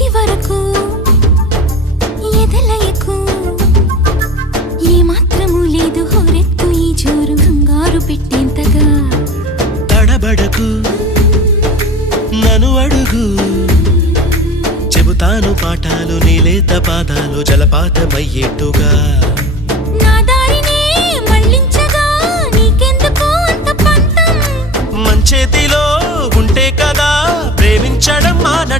ఇది వరకు ఎదలయకు ఏ మాత్రము లేదు హోరెత్తు ఈ జోరు కంగారు పెట్టేంతగా తడబడకు నన్ను అడుగు చెబుతాను పాఠాలు నీలేత పాదాలు జలపాతమయ్యేట్టుగా నా దారినే మళ్ళించగా నీకెందుకు అంత పంతం మంచేతిలో ఉంటే కదా ప్రేమించడం మానట